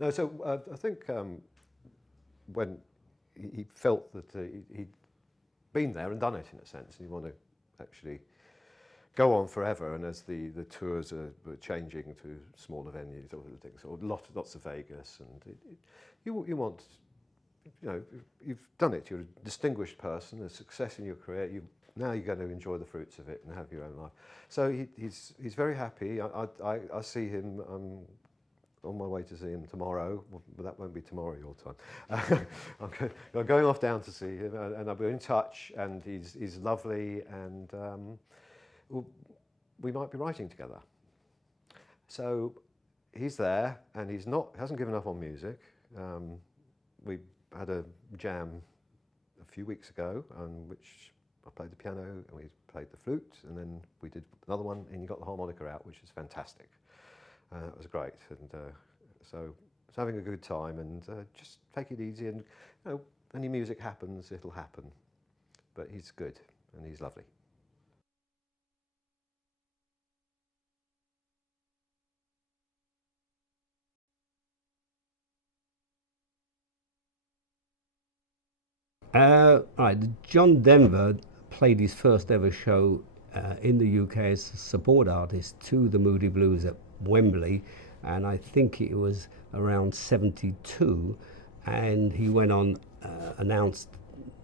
No, so I think when he felt that he'd been there and done it in a sense, and you want to actually go on forever. And as the tours were changing to smaller venues, all the things, or lots of Vegas, and you want, you know, you've done it. You're a distinguished person, a success in your career. Now you're going to enjoy the fruits of it and have your own life. So he's very happy. I see him. On my way to see him tomorrow, but that won't be tomorrow your time. I'm going off down to see him, and I'll be in touch. And he's lovely, and we might be writing together. So he's there, and hasn't given up on music. We had a jam a few weeks ago, which I played the piano and we played the flute, and then we did another one, and you got the harmonica out, which is fantastic. It was great, and so it's having a good time, and just take it easy, and you know, any music happens, it'll happen. But he's good, and he's lovely. Right, John Denver played his first ever show in the UK as a support artist to the Moody Blues at Wembley, and I think it was around 72, and he went on, announced,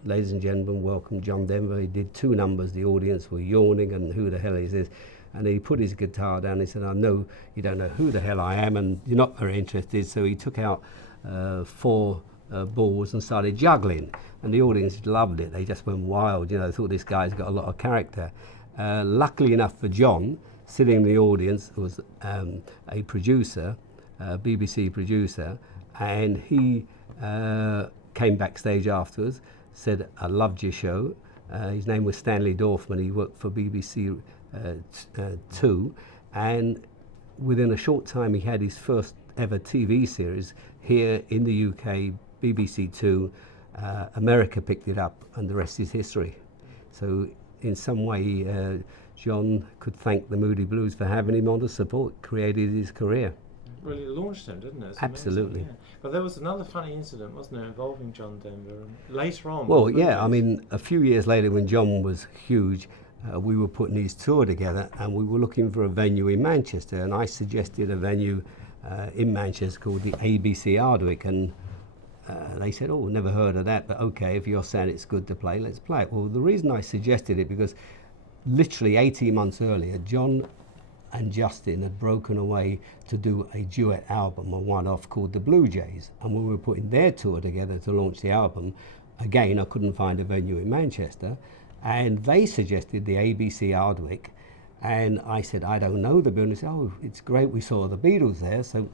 ladies and gentlemen, welcome John Denver. He did 2 numbers, the audience were yawning and who the hell is this, and he put his guitar down. He said, I know you don't know who the hell I am and you're not very interested. So he took out 4 balls and started juggling, and the audience loved it. They just went wild, you know, thought this guy's got a lot of character. Luckily enough for John, sitting in the audience was a producer, a BBC producer, and he came backstage afterwards, said, I loved your show. His name was Stanley Dorfman. He worked for BBC 2, and within a short time he had his first ever TV series here in the UK, BBC 2. America picked it up, and the rest is history. So in some way, John could thank the Moody Blues for having him on to support, created his career. Really launched him, didn't it? It's Absolutely. amazing, yeah. But there was another funny incident, wasn't there, involving John Denver later on? Well, yeah, I mean, a few years later when John was huge, we were putting his tour together, and we were looking for a venue in Manchester, and I suggested a venue in Manchester called the ABC Ardwick, and they said, oh, never heard of that, but okay, if you're saying it's good to play, let's play it. Well, the reason I suggested it, because literally 18 months earlier, John and Justin had broken away to do a duet album, a one-off called The Blue Jays, and when we were putting their tour together to launch the album, again, I couldn't find a venue in Manchester, and they suggested the ABC Ardwick, and I said, I don't know the building. They said, oh, it's great, we saw the Beatles there, so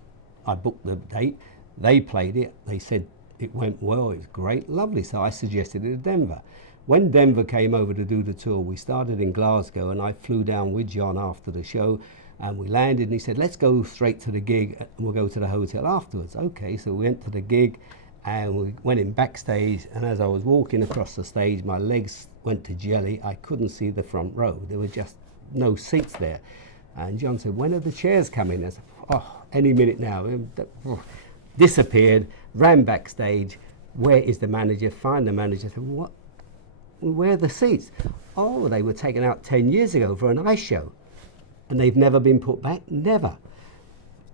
I booked the date. They played it, they said it went well, it was great, lovely, so I suggested it to Denver. When Denver came over to do the tour, we started in Glasgow, and I flew down with John after the show, and we landed, and he said, let's go straight to the gig, and we'll go to the hotel afterwards. Okay, so we went to the gig, and we went in backstage, and as I was walking across the stage, my legs went to jelly. I couldn't see the front row. There were just no seats there. And John said, when are the chairs coming? I said, oh, any minute now. Disappeared, ran backstage. Where is the manager? Find the manager. I said, what? Where are the seats? Oh, they were taken out 10 years ago for an ice show, and they've never been put back? Never.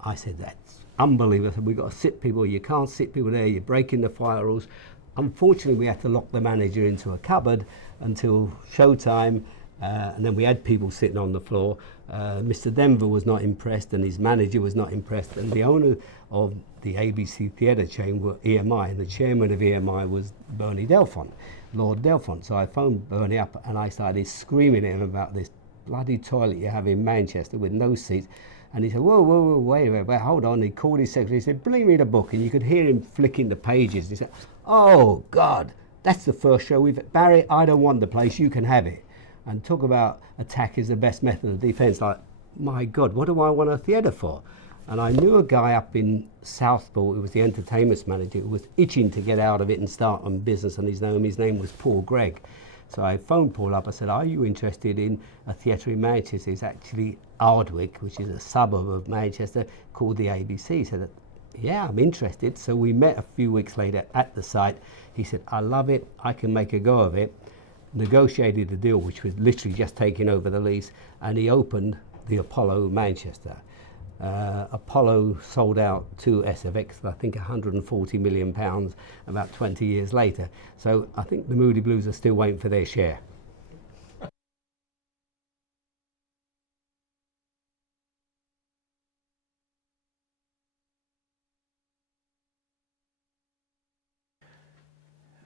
I said, that's unbelievable. I said, we've got to sit people. You can't sit people there. You're breaking the fire rules. Unfortunately, we had to lock the manager into a cupboard until showtime, and then we had people sitting on the floor. Mr. Denver was not impressed, and his manager was not impressed, and the owner of the ABC theatre chain were EMI, and the chairman of EMI was Bernie Delfont, Lord Delfont. So I phoned Bernie up, and I started screaming at him about this bloody toilet you have in Manchester with no seats. And he said, whoa, whoa, whoa, wait, hold on. He called his secretary, he said, bring me the book. And you could hear him flicking the pages. He said, oh, God, that's the first show we've... Barry, I don't want the place, you can have it. And talk about attack is the best method of defence. Like, my God, what do I want a theatre for? And I knew a guy up in Southport who was the entertainment manager who was itching to get out of it and start on business, and his name was Paul Gregg. So I phoned Paul up. I said, are you interested in a theatre in Manchester? It's actually Ardwick, which is a suburb of Manchester, called the ABC. He said, yeah, I'm interested. So we met a few weeks later at the site. He said, I love it, I can make a go of it. Negotiated a deal which was literally just taking over the lease, and he opened the Apollo Manchester. Apollo sold out to SFX, I think £140 million about 20 years later. So I think the Moody Blues are still waiting for their share.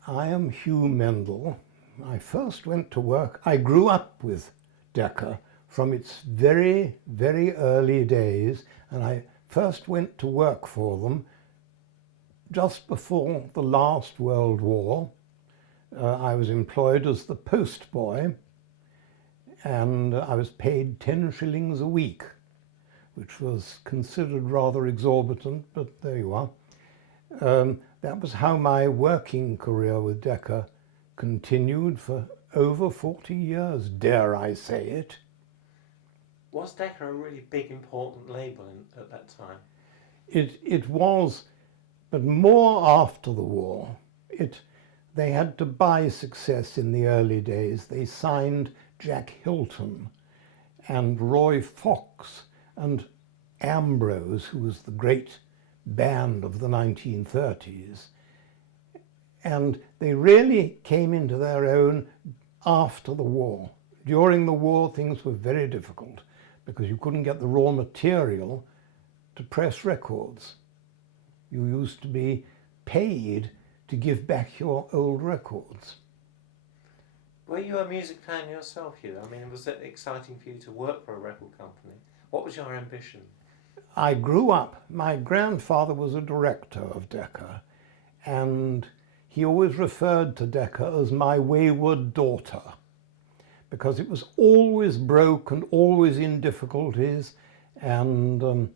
I am Hugh Mendel. I first went to work, I grew up with Decca from its very, very early days, and I first went to work for them just before the last World War. I was employed as the post boy, and I was paid 10 shillings a week, which was considered rather exorbitant, but there you are. That was how my working career with Decca continued for over 40 years, dare I say it. Was Decca a really big, important label at that time? It was, but more after the war. They had to buy success in the early days. They signed Jack Hilton and Roy Fox and Ambrose, who was the great band of the 1930s. And they really came into their own after the war. During the war, things were very difficult because you couldn't get the raw material to press records. You used to be paid to give back your old records. Were you a music fan yourself, Hugh? I mean, was it exciting for you to work for a record company? What was your ambition? I grew up, my grandfather was a director of Decca, and he always referred to Decca as my wayward daughter, because it was always broke and always in difficulties, and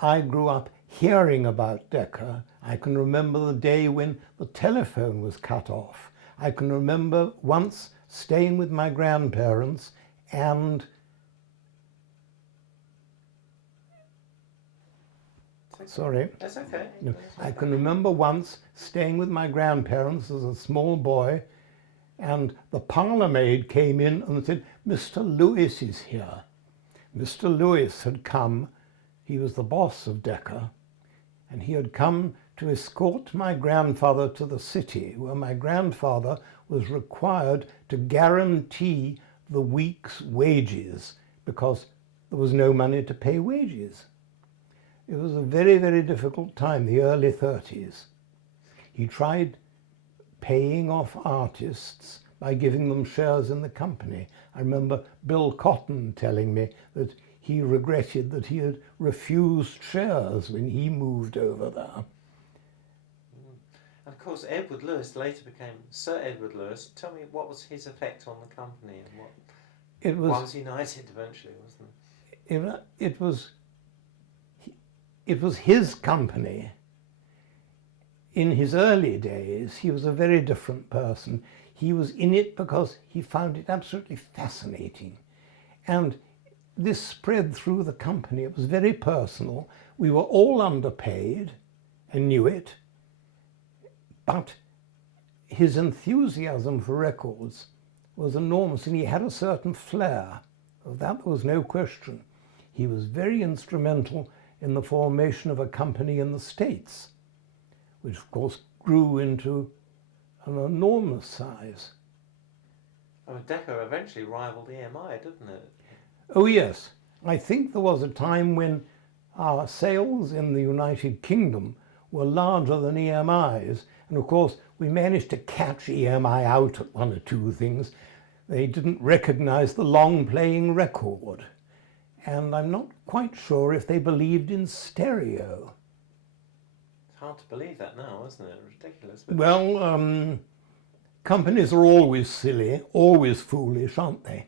I grew up hearing about Decca. I can remember the day when the telephone was cut off. I can remember once staying with my grandparents and sorry. That's okay. No, I can remember once staying with my grandparents as a small boy, and the parlour maid came in and said, "Mr. Lewis is here." Mr. Lewis had come, he was the boss of Decca, and he had come to escort my grandfather to the city, where my grandfather was required to guarantee the week's wages because there was no money to pay wages. It was a very, very difficult time, the early 30s. He tried paying off artists by giving them shares in the company. I remember Bill Cotton telling me that he regretted that he had refused shares when he moved over there. And of course, Edward Lewis later became Sir Edward Lewis. Tell me, what was his effect on the company, and why was United eventually, wasn't it? It was his company. In his early days, he was a very different person. He was in it because he found it absolutely fascinating. And this spread through the company. It was very personal. We were all underpaid and knew it. But his enthusiasm for records was enormous, and he had a certain flair. Of that there was no question. He was very instrumental in the formation of a company in the States, which of course grew into an enormous size. Oh, Decca eventually rivaled EMI, didn't it? Oh yes, I think there was a time when our sales in the United Kingdom were larger than EMI's, and of course we managed to catch EMI out at one or two things. They didn't recognize the long playing record, and I'm not quite sure if they believed in stereo. It's hard to believe that now, isn't it? Ridiculous. But Well, companies are always silly, always foolish, aren't they?